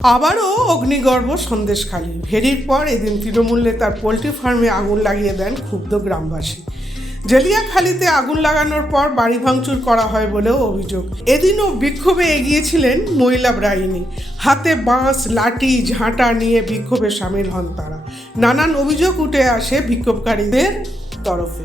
আবারও অগ্নিগর্ভ সন্দেশখালী ভেরির পর এদিন তৃণমূল নেতার পোলট্রি ফার্মে আগুন লাগিয়ে দেন ক্ষুব্ধ গ্রামবাসী জেলিয়াখালীতে আগুন লাগানোর পর বাড়ি ভাঙচুর করা হয় বলেও অভিযোগ এদিনও বিক্ষোভে এগিয়েছিলেন মহিলা ব্রাহিনী হাতে বাঁশ লাঠি ঝাঁটা নিয়ে বিক্ষোভে সামিল হন তারা নানান অভিযোগ উঠে আসে বিক্ষোভকারীদের তরফে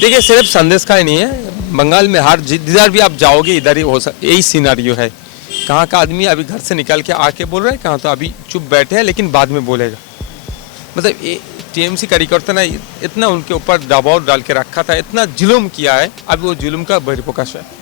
देखिए सिर्फ संदेश का ही नहीं है बंगाल में हर जिधर भी आप जाओगे इधर ही हो सक यही सीनारियो है कहाँ का आदमी अभी घर से निकल के आके बोल रहा है, कहाँ तो अभी चुप बैठे हैं, लेकिन बाद में बोलेगा। मतलब टीएमसी कार्यकर्ता ने इतना उनके ऊपर दबाव डाल के रखा था, इतना जुल्म किया है अभी वो जुल्म का बहिर्प्रकाश है।